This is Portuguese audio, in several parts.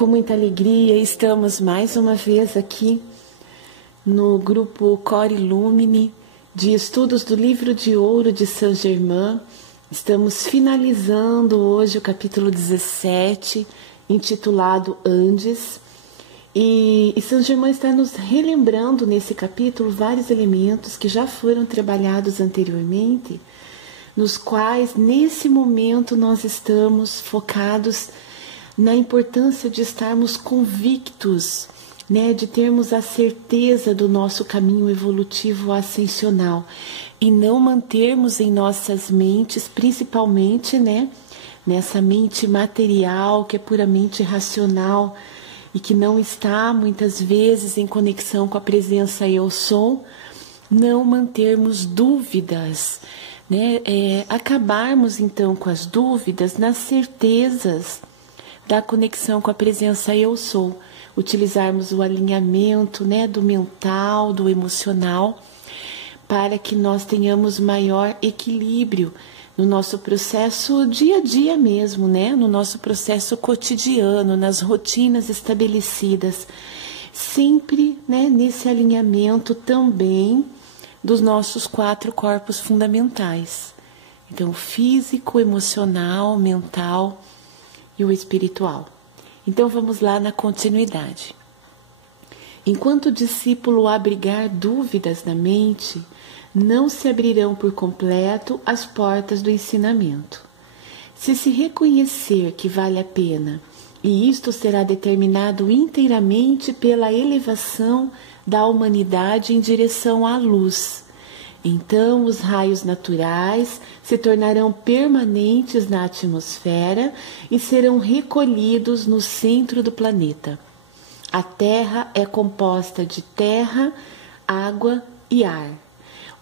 Com muita alegria, estamos mais uma vez aqui no grupo Cor Illumine de estudos do Livro de Ouro de Saint-Germain. Estamos finalizando hoje o capítulo 17, intitulado Andes. E Saint-Germain está nos relembrando nesse capítulo vários elementos que já foram trabalhados anteriormente, nos quais nesse momento nós estamos focados na importância de estarmos convictos, de termos a certeza do nosso caminho evolutivo ascensional e não mantermos em nossas mentes, principalmente nessa mente material que é puramente racional e que não está muitas vezes em conexão com a presença Eu Sou, não mantermos dúvidas, acabarmos então com as dúvidas nas certezas da conexão com a presença Eu Sou, utilizarmos o alinhamento do mental, do emocional, para que nós tenhamos maior equilíbrio no nosso processo dia a dia mesmo, no nosso processo cotidiano, nas rotinas estabelecidas, sempre nesse alinhamento também dos nossos 4 corpos fundamentais. Então, físico, emocional, mental e o espiritual. Então vamos lá na continuidade. Enquanto o discípulo abrigar dúvidas na mente, não se abrirão por completo as portas do ensinamento. Se reconhecer que vale a pena, e isto será determinado inteiramente pela elevação da humanidade em direção à luz, então os raios naturais se tornarão permanentes na atmosfera e serão recolhidos no centro do planeta. A Terra é composta de terra, água e ar.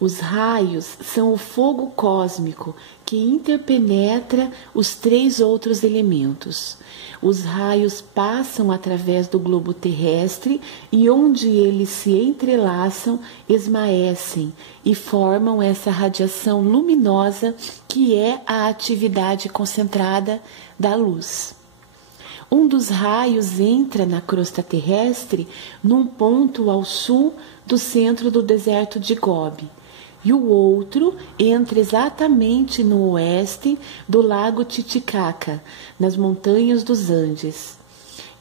Os raios são o fogo cósmico que interpenetra os 3 outros elementos. Os raios passam através do globo terrestre e onde eles se entrelaçam, esmaecem e formam essa radiação luminosa que é a atividade concentrada da luz. Um dos raios entra na crosta terrestre num ponto ao sul do centro do deserto de Gobi. E o outro entra exatamente no oeste do lago Titicaca, nas montanhas dos Andes.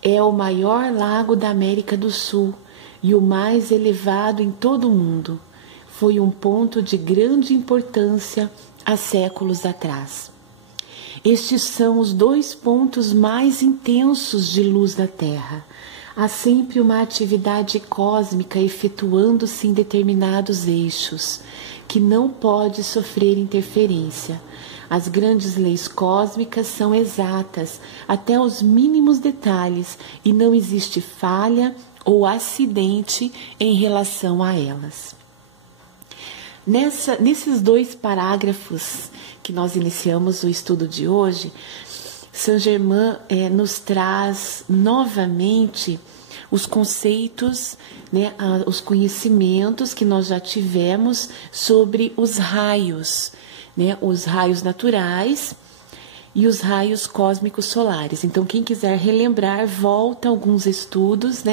É o maior lago da América do Sul e o mais elevado em todo o mundo. Foi um ponto de grande importância há séculos atrás. Estes são os 2 pontos mais intensos de luz da Terra. Há sempre uma atividade cósmica efetuando-se em determinados eixos, que não pode sofrer interferência. As grandes leis cósmicas são exatas até os mínimos detalhes e não existe falha ou acidente em relação a elas. Nesses 2 parágrafos que nós iniciamos o estudo de hoje, Saint-Germain nos traz novamente os conceitos, os conhecimentos que nós já tivemos sobre os raios naturais e os raios cósmicos solares. Então, quem quiser relembrar, volta a alguns estudos,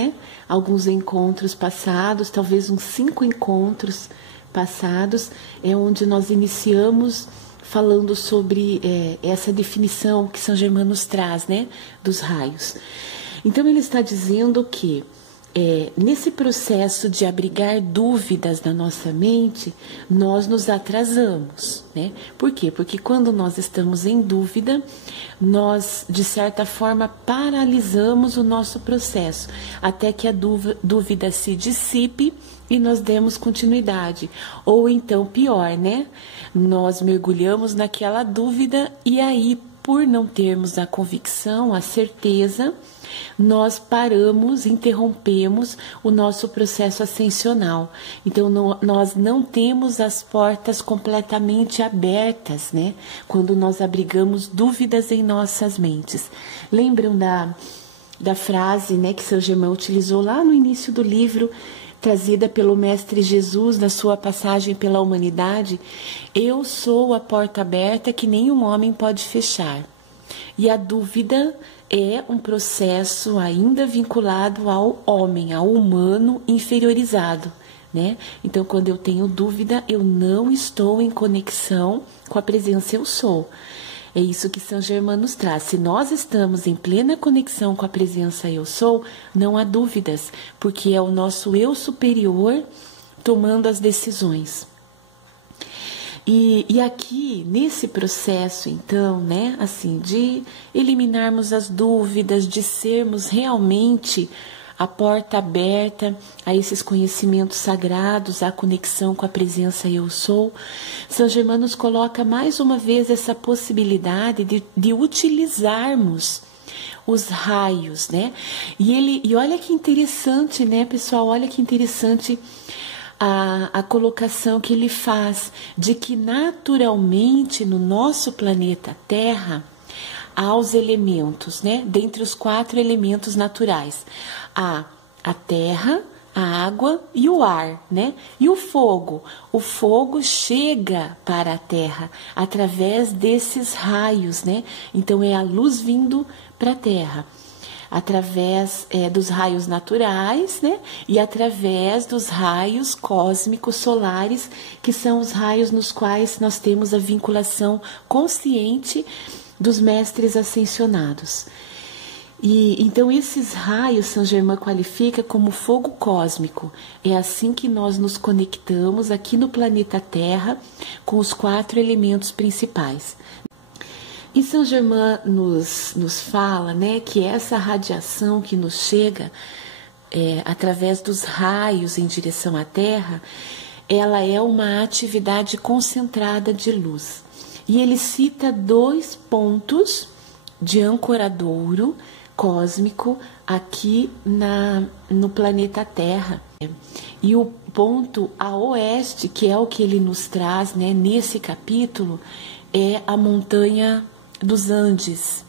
alguns encontros passados, talvez uns 5 encontros passados, onde nós iniciamos falando sobre essa definição que Saint-Germain nos traz, dos raios. Então ele está dizendo que nesse processo de abrigar dúvidas na nossa mente, nós nos atrasamos, Por quê? Porque quando nós estamos em dúvida, nós, de certa forma, paralisamos o nosso processo, até que a dúvida se dissipe e nós demos continuidade. Ou então, pior, nós mergulhamos naquela dúvida e aí, por não termos a convicção, a certeza, nós paramos, interrompemos o nosso processo ascensional. Então, nós não temos as portas completamente abertas, quando nós abrigamos dúvidas em nossas mentes. Lembram da frase, que Saint-Germain utilizou lá no início do livro, trazida pelo Mestre Jesus na sua passagem pela humanidade? Eu sou a porta aberta que nenhum homem pode fechar. E a dúvida é um processo ainda vinculado ao homem, ao humano inferiorizado, né? Então, quando eu tenho dúvida, eu não estou em conexão com a presença eu sou. É isso que São Germain nos traz. Se nós estamos em plena conexão com a presença eu sou, não há dúvidas, porque é o nosso eu superior tomando as decisões. E aqui, nesse processo, então, né, assim, de eliminarmos as dúvidas, de sermos realmente a porta aberta a esses conhecimentos sagrados, a conexão com a presença eu sou, São Germain nos coloca mais uma vez essa possibilidade de utilizarmos os raios, né? E olha que interessante, né, pessoal? Olha que interessante a colocação que ele faz de que naturalmente no nosso planeta Terra há os elementos, né? Dentre os 4 elementos naturais, há a terra, a água e o ar, né? E o fogo chega para a terra através desses raios, né? Então é a luz vindo para a terra, através dos raios naturais, né? E através dos raios cósmicos solares, que são os raios nos quais nós temos a vinculação consciente dos mestres ascensionados. E então esses raios São Germain qualifica como fogo cósmico. É assim que nós nos conectamos aqui no planeta Terra com os 4 elementos principais. E São Germain nos fala, né, que essa radiação que nos chega através dos raios em direção à Terra, ela é uma atividade concentrada de luz. E ele cita 2 pontos de ancoradouro cósmico aqui no planeta Terra. E o ponto a oeste, que é o que ele nos traz, né, nesse capítulo, é a montanha dos Andes.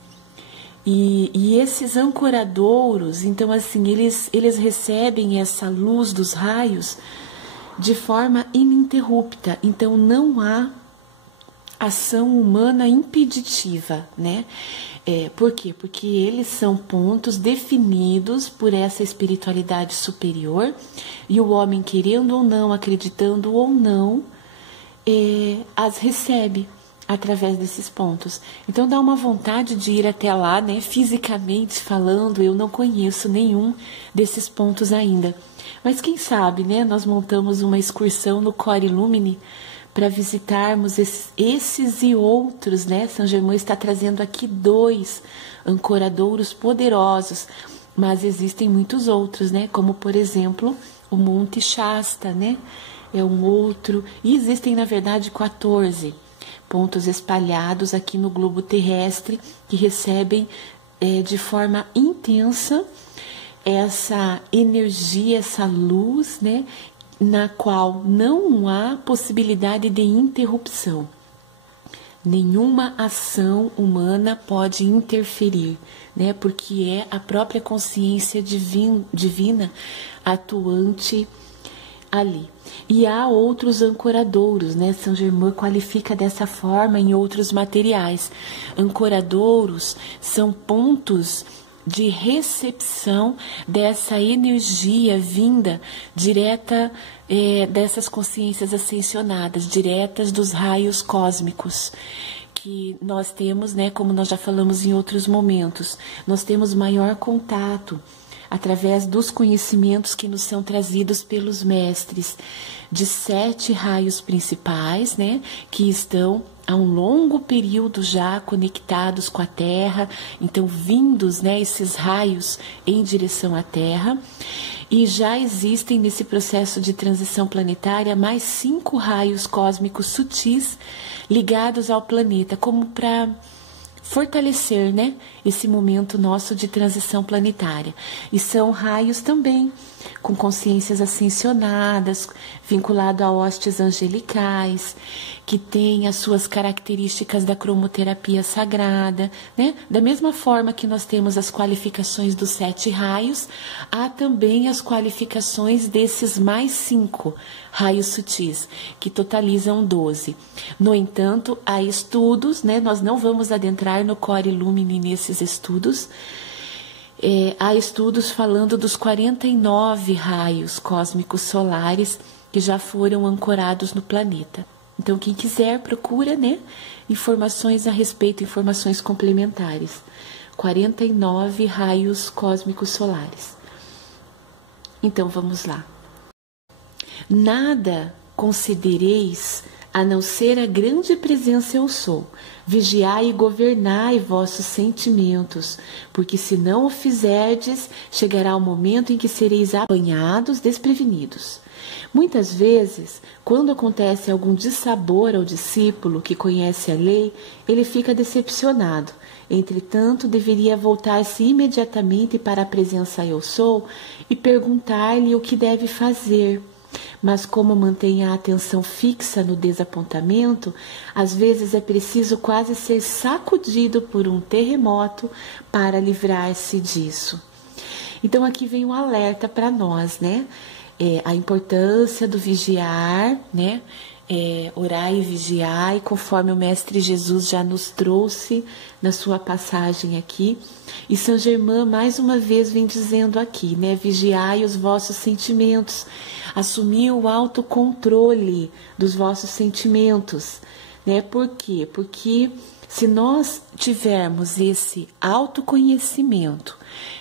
E esses ancoradouros, então assim, eles recebem essa luz dos raios de forma ininterrupta. Então não há ação humana impeditiva, né? Por quê? Porque eles são pontos definidos por essa espiritualidade superior e o homem, querendo ou não, acreditando ou não, as recebe através desses pontos. Então dá uma vontade de ir até lá, né? Fisicamente falando, eu não conheço nenhum desses pontos ainda. Mas quem sabe, né? Nós montamos uma excursão no Core Lumine para visitarmos esses e outros, né? São Germain está trazendo aqui 2 ancoradouros poderosos, mas existem muitos outros, né? Como, por exemplo, o Monte Shasta, né? É um outro, e existem, na verdade, 14 pontos espalhados aqui no globo terrestre que recebem de forma intensa essa energia, essa luz, né? Na qual não há possibilidade de interrupção. Nenhuma ação humana pode interferir, né? Porque é a própria consciência divina atuante ali. E há outros ancoradouros, né? São Germain qualifica dessa forma em outros materiais. Ancoradouros são pontos de recepção dessa energia vinda direta dessas consciências ascensionadas, diretas dos raios cósmicos que nós temos, né, como nós já falamos em outros momentos, nós temos maior contato através dos conhecimentos que nos são trazidos pelos mestres de 7 raios principais, né, que estão há um longo período já conectados com a Terra, então vindos, né, esses raios em direção à Terra, e já existem nesse processo de transição planetária mais 5 raios cósmicos sutis ligados ao planeta, como para fortalecer, né, esse momento nosso de transição planetária. E são raios também com consciências ascensionadas, vinculado a hostes angelicais, que tem as suas características da cromoterapia sagrada, né? Da mesma forma que nós temos as qualificações dos 7 raios, há também as qualificações desses mais 5 raios sutis, que totalizam 12. No entanto, há estudos, né? Nós não vamos adentrar no Cor Illumine nesses estudos. Há estudos falando dos 49 raios cósmicos solares que já foram ancorados no planeta. Então, quem quiser, procura, né, informações a respeito, informações complementares. 49 raios cósmicos solares. Então, vamos lá. Nada considereis a não ser a grande presença eu sou. Vigiai e governai vossos sentimentos, porque se não o fizerdes, chegará o momento em que sereis apanhados, desprevenidos. Muitas vezes, quando acontece algum dissabor ao discípulo que conhece a lei, ele fica decepcionado. Entretanto, deveria voltar-se imediatamente para a presença eu sou e perguntar-lhe o que deve fazer. Mas como mantém a atenção fixa no desapontamento, às vezes é preciso quase ser sacudido por um terremoto para livrar-se disso. Então aqui vem um alerta para nós, né? A importância do vigiar, né? Orai e vigiai, conforme o Mestre Jesus já nos trouxe na sua passagem aqui. E Saint Germain mais uma vez vem dizendo aqui, né? Vigiai os vossos sentimentos, assumir o autocontrole dos vossos sentimentos, né? Por quê? Porque se nós tivermos esse autoconhecimento,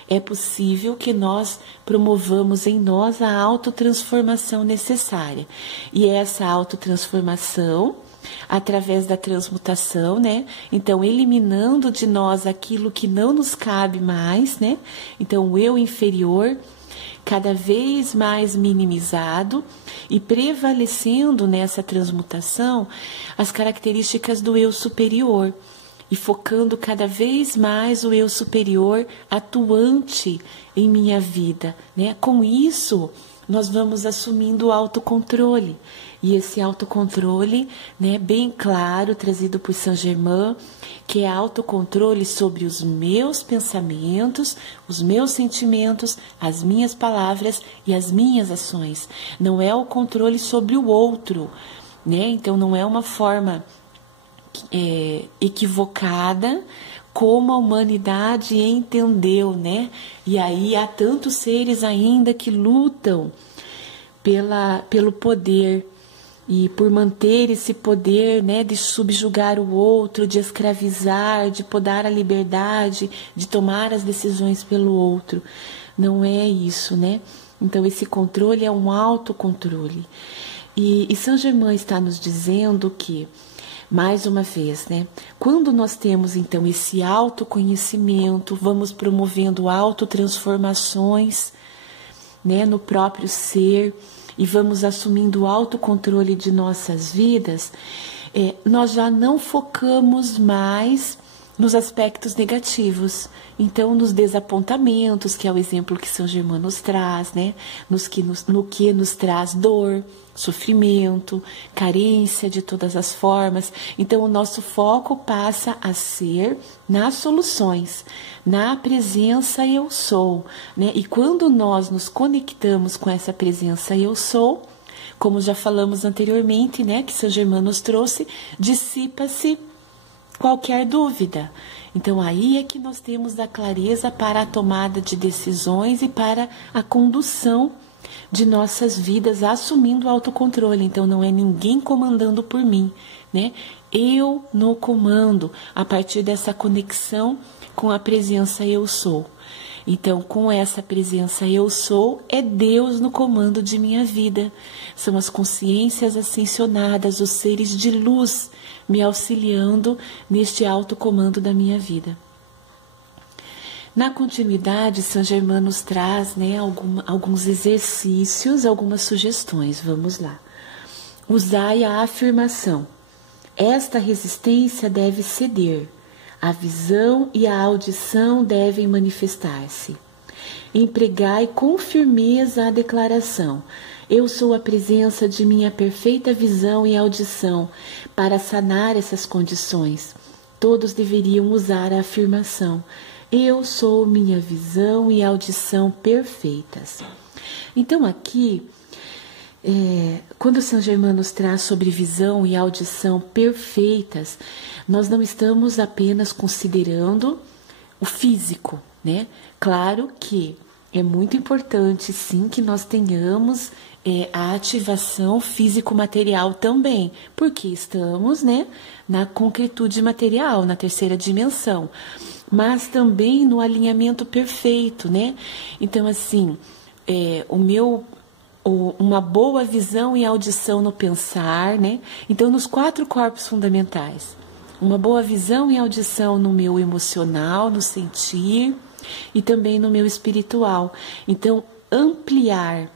é possível que nós promovamos em nós a autotransformação necessária. E essa autotransformação, através da transmutação, né? Então, eliminando de nós aquilo que não nos cabe mais, né? Então, o eu inferior, cada vez mais minimizado e prevalecendo nessa transmutação as características do eu superior e focando cada vez mais o eu superior atuante em minha vida, né? Com isso, nós vamos assumindo o autocontrole. E esse autocontrole, né, bem claro, trazido por Saint Germain, que é autocontrole sobre os meus pensamentos, os meus sentimentos, as minhas palavras e as minhas ações. Não é o controle sobre o outro, né? Então não é uma forma equivocada como a humanidade entendeu, né? E aí há tantos seres ainda que lutam pelo poder e por manter esse poder, né, de subjugar o outro, de escravizar, de podar a liberdade, de tomar as decisões pelo outro. Não é isso, né? Então esse controle é um autocontrole. E Saint Germain está nos dizendo que, mais uma vez, né, quando nós temos então esse autoconhecimento, vamos promovendo autotransformações, né, no próprio ser, e vamos assumindo o autocontrole de nossas vidas, nós já não focamos mais nos aspectos negativos. Então, nos desapontamentos, que é o exemplo que Saint Germain nos traz, né? No que nos traz dor, sofrimento, carência de todas as formas. Então, o nosso foco passa a ser nas soluções, na presença eu sou, né? E quando nós nos conectamos com essa presença eu sou, como já falamos anteriormente, né? Que Saint Germain nos trouxe, dissipa-se qualquer dúvida. Então aí é que nós temos a clareza para a tomada de decisões e para a condução de nossas vidas, assumindo o autocontrole. Então não é ninguém comandando por mim, né? Eu no comando, a partir dessa conexão com a presença eu sou. Então, com essa presença eu sou, é Deus no comando de minha vida. São as consciências ascensionadas, os seres de luz me auxiliando neste alto comando da minha vida. Na continuidade, Saint Germain nos traz, né, alguns exercícios, algumas sugestões. Vamos lá. Usai a afirmação. Esta resistência deve ceder. A visão e a audição devem manifestar-se. Empregai com firmeza a declaração: eu sou a presença de minha perfeita visão e audição para sanar essas condições. Todos deveriam usar a afirmação: eu sou minha visão e audição perfeitas. Então aqui, quando São Germain nos traz sobre visão e audição perfeitas, nós não estamos apenas considerando o físico, né? Claro que é muito importante, sim, que nós tenhamos a ativação físico-material também, porque estamos, né, na concretude material, na terceira dimensão, mas também no alinhamento perfeito, né? Então, assim, uma boa visão e audição no pensar, né? Então, nos 4 corpos fundamentais, uma boa visão e audição no meu emocional, no sentir e também no meu espiritual. Então, ampliar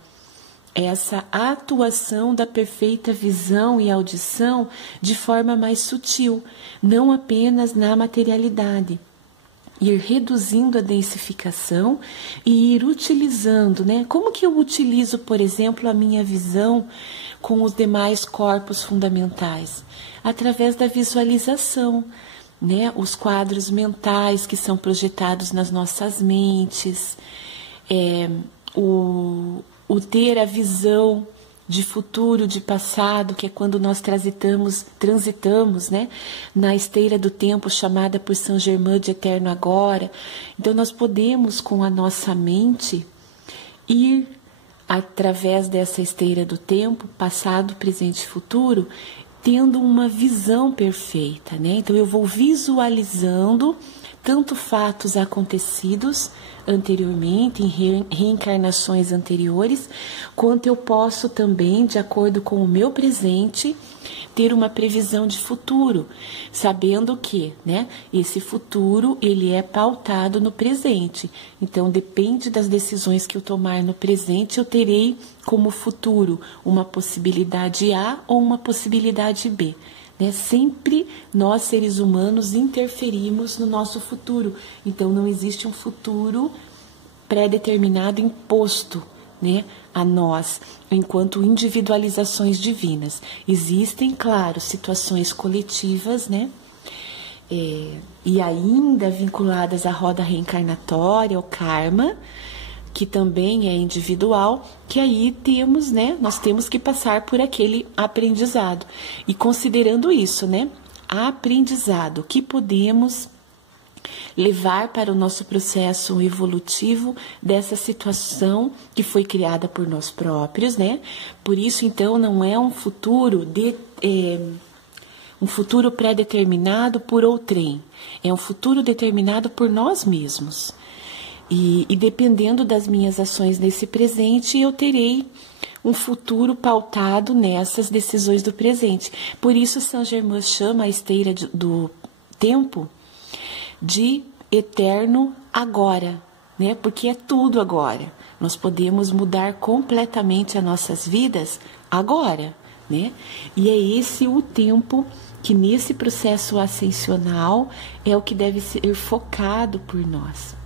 essa atuação da perfeita visão e audição de forma mais sutil, não apenas na materialidade. Ir reduzindo a densificação e ir utilizando, né? Como que eu utilizo, por exemplo, a minha visão com os demais corpos fundamentais? Através da visualização, né? Os quadros mentais que são projetados nas nossas mentes, o ter a visão de futuro, de passado, que é quando nós transitamos, né, na esteira do tempo chamada por São Germain de eterno agora. Então nós podemos, com a nossa mente, ir através dessa esteira do tempo, passado, presente e futuro, tendo uma visão perfeita, né? Então eu vou visualizando tanto fatos acontecidos anteriormente, em reencarnações anteriores, quanto eu posso também, de acordo com o meu presente, ter uma previsão de futuro, sabendo que, né, esse futuro ele é pautado no presente. Então, depende das decisões que eu tomar no presente, eu terei como futuro uma possibilidade A ou uma possibilidade B. Né? Sempre nós, seres humanos, interferimos no nosso futuro. Então, não existe um futuro pré-determinado, imposto, né, a nós, enquanto individualizações divinas. Existem, claro, situações coletivas, né, e ainda vinculadas à roda reencarnatória, ao karma, que também é individual, que aí temos, né, nós temos que passar por aquele aprendizado. E considerando isso, né, aprendizado que podemos levar para o nosso processo evolutivo dessa situação que foi criada por nós próprios, né? Por isso, então, não é um futuro pré-determinado por outrem, é um futuro determinado por nós mesmos. E dependendo das minhas ações nesse presente, eu terei um futuro pautado nessas decisões do presente. Por isso, São Germain chama a esteira do tempo de eterno agora, né? Porque é tudo agora. Nós podemos mudar completamente as nossas vidas agora, né? E é esse o tempo que nesse processo ascensional é o que deve ser focado por nós.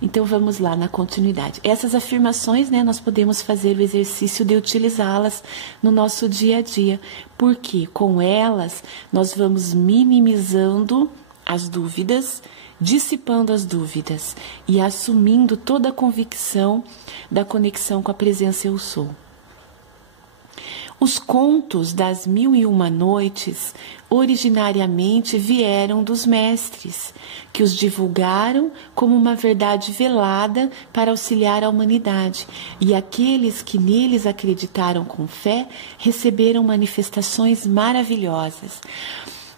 Então vamos lá na continuidade. Essas afirmações, né, nós podemos fazer o exercício de utilizá-las no nosso dia a dia, porque com elas nós vamos minimizando as dúvidas, dissipando as dúvidas e assumindo toda a convicção da conexão com a presença Eu Sou. Os contos das 1001 Noites originariamente vieram dos mestres, que os divulgaram como uma verdade velada para auxiliar a humanidade, e aqueles que neles acreditaram com fé receberam manifestações maravilhosas.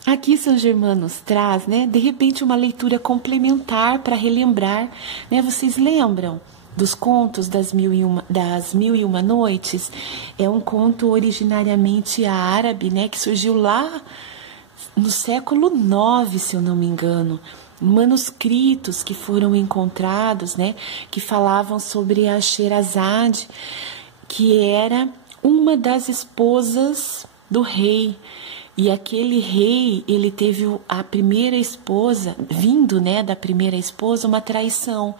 Aqui São Germain nos traz, né, de repente uma leitura complementar para relembrar, né, vocês lembram dos contos das 1001 Noites? É um conto originariamente árabe, né, que surgiu lá no século IX, se eu não me engano, manuscritos que foram encontrados, né, que falavam sobre a Sherazade, que era uma das esposas do rei. E aquele rei, ele teve a primeira esposa, vindo, né, da primeira esposa, uma traição.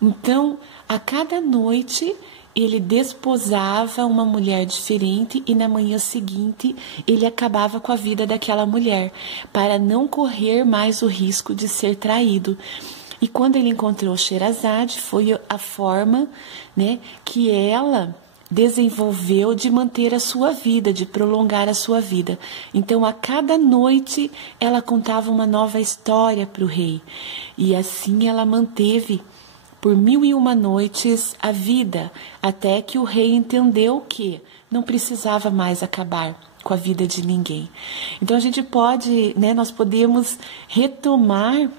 Então, a cada noite, ele desposava uma mulher diferente e na manhã seguinte ele acabava com a vida daquela mulher, para não correr mais o risco de ser traído. E quando ele encontrou Sherazade, foi a forma, né, que ela desenvolveu de manter a sua vida, de prolongar a sua vida. Então, a cada noite, ela contava uma nova história para o rei. E assim ela manteve por 1001 noites a vida, até que o rei entendeu que não precisava mais acabar com a vida de ninguém. Então a gente pode, né, nós podemos retomar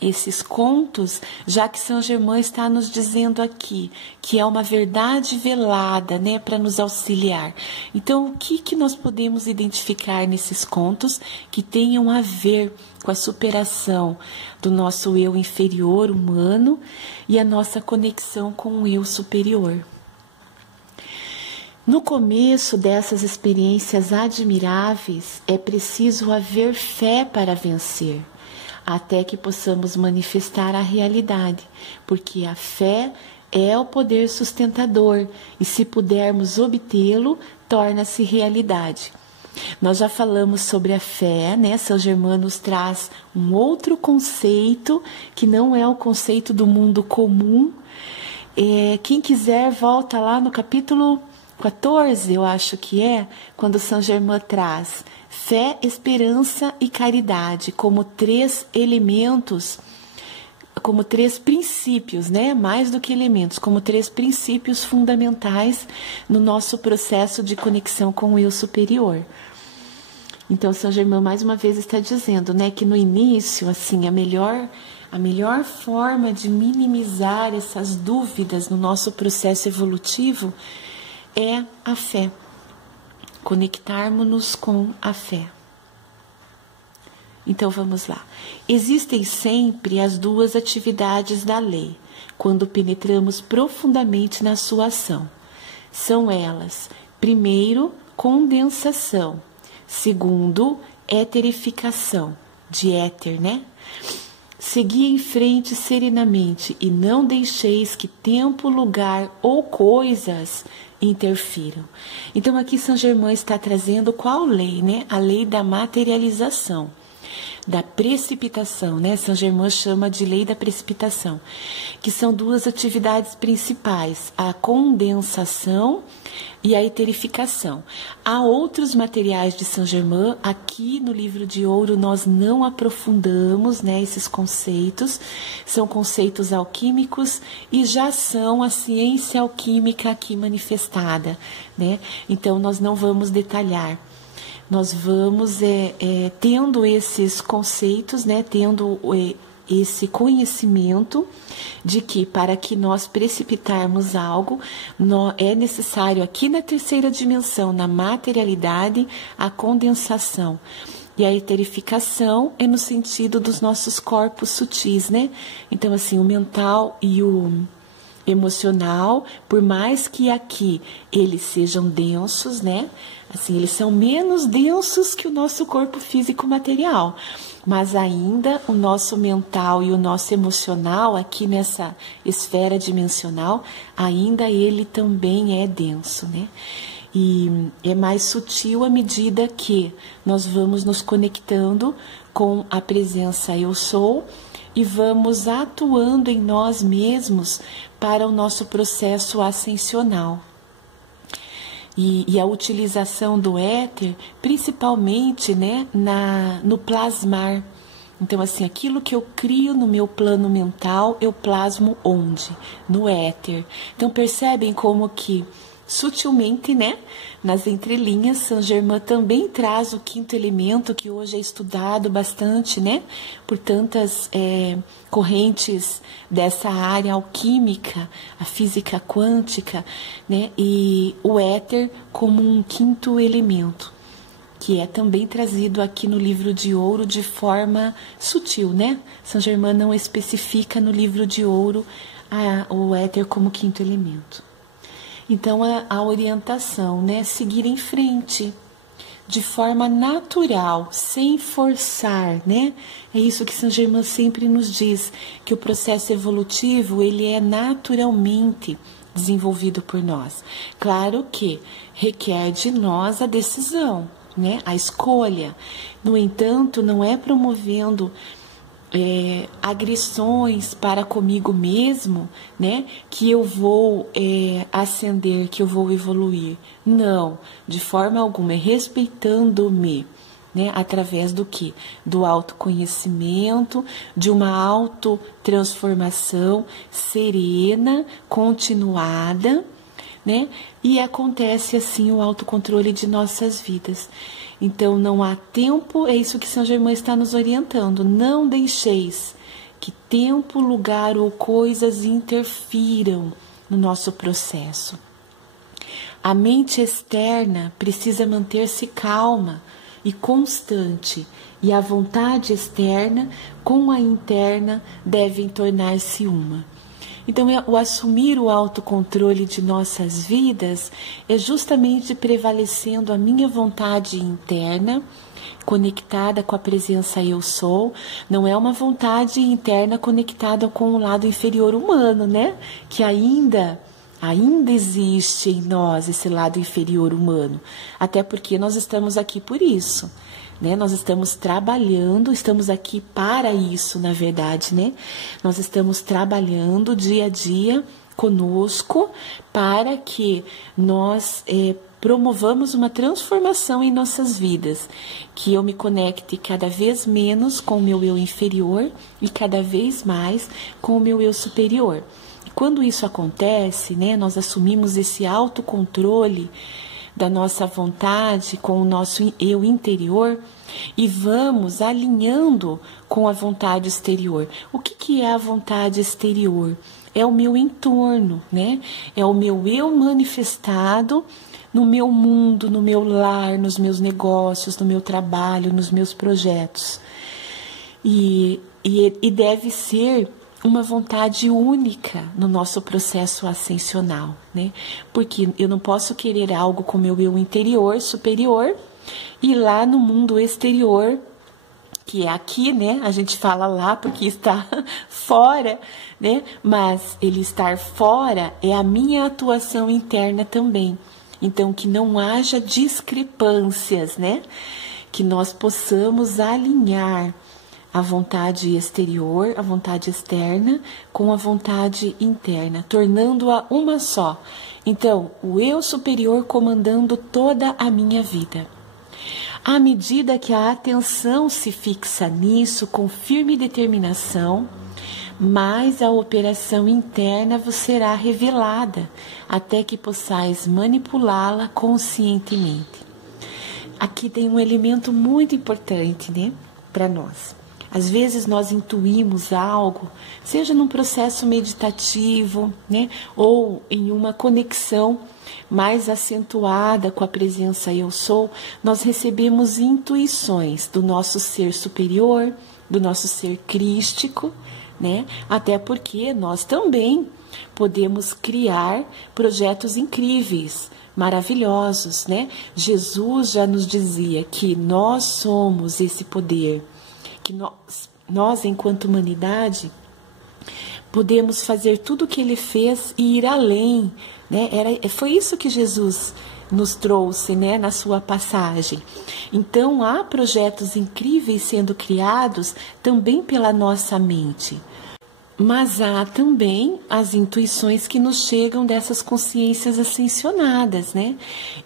esses contos, já que Saint Germain está nos dizendo aqui que é uma verdade velada, né, para nos auxiliar. Então, o que nós podemos identificar nesses contos que tenham a ver com a superação do nosso eu inferior humano e a nossa conexão com o eu superior? No começo dessas experiências admiráveis, é preciso haver fé para vencer, até que possamos manifestar a realidade, porque a fé é o poder sustentador e, se pudermos obtê-lo, torna-se realidade. Nós já falamos sobre a fé, né? Saint Germain nos traz um outro conceito que não é o conceito do mundo comum. Quem quiser, volta lá no capítulo 14, eu acho que quando Saint Germain traz fé, esperança e caridade como 3 elementos, como 3 princípios, né? Mais do que elementos, como 3 princípios fundamentais no nosso processo de conexão com o eu superior. Então, Saint Germain mais uma vez está dizendo, né, que no início, assim, a melhor forma de minimizar essas dúvidas no nosso processo evolutivo é a fé. Conectarmos-nos com a fé. Então vamos lá. Existem sempre as 2 atividades da lei, quando penetramos profundamente na sua ação. São elas, primeiro, condensação, segundo, eterificação, de éter, né? Segui em frente serenamente e não deixeis que tempo, lugar ou coisas interfiram. Então aqui Saint Germain está trazendo qual lei, né? A lei da materialização, da precipitação, né? Saint Germain chama de lei da precipitação, que são 2 atividades principais, a condensação e a eterificação. Há outros materiais de Saint Germain, aqui no livro de ouro nós não aprofundamos, né, esses conceitos, são conceitos alquímicos e já são a ciência alquímica aqui manifestada, né? Então nós não vamos detalhar. Nós vamos tendo esses conceitos, né, tendo esse conhecimento de que para que nós precipitarmos algo, é necessário aqui na 3ª dimensão, na materialidade, a condensação. E a eterificação é no sentido dos nossos corpos sutis, né? Então, assim, o mental e o emocional, por mais que aqui eles sejam densos, né? Assim, eles são menos densos que o nosso corpo físico material, mas ainda o nosso mental e o nosso emocional aqui nessa esfera dimensional, ainda ele também é denso, né? E é mais sutil à medida que nós vamos nos conectando com a presença Eu Sou e vamos atuando em nós mesmos para o nosso processo ascensional. E a utilização do éter, principalmente, né, no plasmar. Então, assim, aquilo que eu crio no meu plano mental, eu plasmo onde? No éter. Então, percebem como que, sutilmente, né, nas entrelinhas, Saint Germain também traz o 5º elemento, que hoje é estudado bastante, né, por tantas correntes dessa área alquímica, a física quântica, né, e o éter como um 5º elemento, que é também trazido aqui no livro de ouro de forma sutil, né? Saint Germain não especifica no livro de ouro o éter como 5º elemento. Então, a orientação, né? Seguir em frente. de forma natural, sem forçar, né? É isso que Saint Germain sempre nos diz, que o processo evolutivo, ele é naturalmente desenvolvido por nós. Claro que requer de nós a decisão, né? A escolha. No entanto, não é promovendo agressões para comigo mesmo, né, que eu vou ascender, que eu vou evoluir. Não, de forma alguma, é respeitando-me, né, através do quê? Do autoconhecimento, de uma autotransformação serena, continuada, né, e acontece assim o autocontrole de nossas vidas. Então, não há tempo, é isso que Saint Germain está nos orientando. Não deixeis que tempo, lugar ou coisas interfiram no nosso processo. A mente externa precisa manter-se calma e constante, e a vontade externa com a interna devem tornar-se uma. Então, o assumir o autocontrole de nossas vidas é justamente prevalecendo a minha vontade interna, conectada com a presença eu sou. Não é uma vontade interna conectada com o lado inferior humano, né? Que ainda existe em nós esse lado inferior humano. Até porque nós estamos aqui por isso. Né? Nós estamos trabalhando, estamos aqui para isso, na verdade, né? Nós estamos trabalhando dia a dia conosco para que nós promovamos uma transformação em nossas vidas, que eu me conecte cada vez menos com o meu eu inferior e cada vez mais com o meu eu superior. E quando isso acontece, né, nós assumimos esse autocontrole da nossa vontade com o nosso eu interior e vamos alinhando com a vontade exterior. O que é a vontade exterior? É o meu entorno, né? É o meu eu manifestado no meu mundo, no meu lar, nos meus negócios, no meu trabalho, nos meus projetos. E deve ser uma vontade única no nosso processo ascensional, né? Porque eu não posso querer algo com o meu eu interior superior e lá no mundo exterior, que é aqui, né? A gente fala lá porque está fora, né? Mas ele estar fora é a minha atuação interna também. Então, que não haja discrepâncias, né? Que nós possamos alinhar a vontade exterior, a vontade externa, com a vontade interna, tornando-a uma só. Então, o eu superior comandando toda a minha vida. À medida que a atenção se fixa nisso com firme determinação, mais a operação interna vos será revelada, até que possais manipulá-la conscientemente. Aqui tem um elemento muito importante, né, para nós. Às vezes nós intuímos algo, seja num processo meditativo, né, ou em uma conexão mais acentuada com a presença eu sou, nós recebemos intuições do nosso ser superior, do nosso ser crístico, né? Até porque nós também podemos criar projetos incríveis, maravilhosos, né? Jesus já nos dizia que nós somos esse poder, que nós enquanto humanidade, podemos fazer tudo o que ele fez e ir além, né? Foi isso que Jesus nos trouxe, né, na sua passagem. Então, há projetos incríveis sendo criados também pela nossa mente. Mas há também as intuições que nos chegam dessas consciências ascensionadas, né?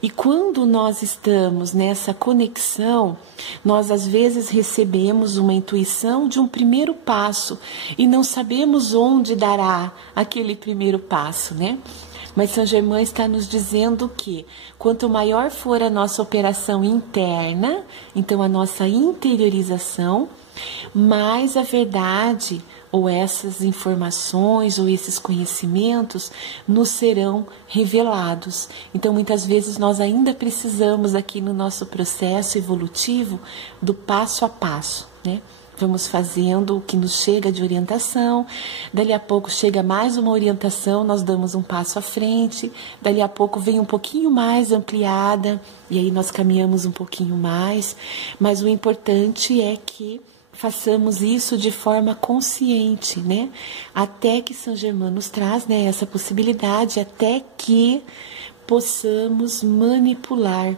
E quando nós estamos nessa conexão, nós às vezes recebemos uma intuição de um primeiro passo e não sabemos onde dará aquele primeiro passo, né? Mas Saint Germain está nos dizendo que quanto maior for a nossa operação interna, então a nossa interiorização, mais a verdade ou essas informações ou esses conhecimentos nos serão revelados. Então, muitas vezes nós ainda precisamos aqui no nosso processo evolutivo do passo a passo, né? vamos fazendo o que nos chega de orientação, dali a pouco chega mais uma orientação, nós damos um passo à frente, dali a pouco vem um pouquinho mais ampliada, e aí nós caminhamos um pouquinho mais, mas o importante é que façamos isso de forma consciente, né? Até que São Germain nos traz, né, essa possibilidade, até que possamos manipular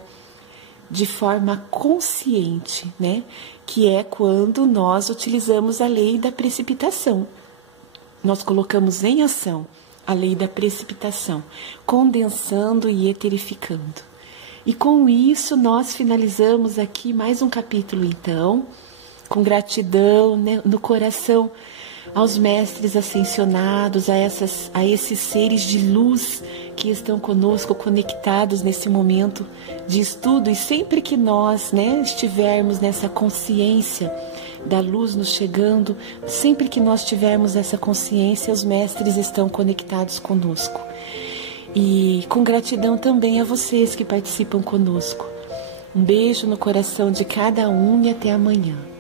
de forma consciente, né? Que é quando nós utilizamos a lei da precipitação. Nós colocamos em ação a lei da precipitação, condensando e eterificando. E com isso nós finalizamos aqui mais um capítulo, então, com gratidão, né, no coração aos mestres ascensionados, a esses seres de luz que estão conosco, conectados nesse momento de estudo. E sempre que nós, né, estivermos nessa consciência da luz nos chegando, sempre que nós tivermos essa consciência, os mestres estão conectados conosco. E com gratidão também a vocês que participam conosco. Um beijo no coração de cada um e até amanhã.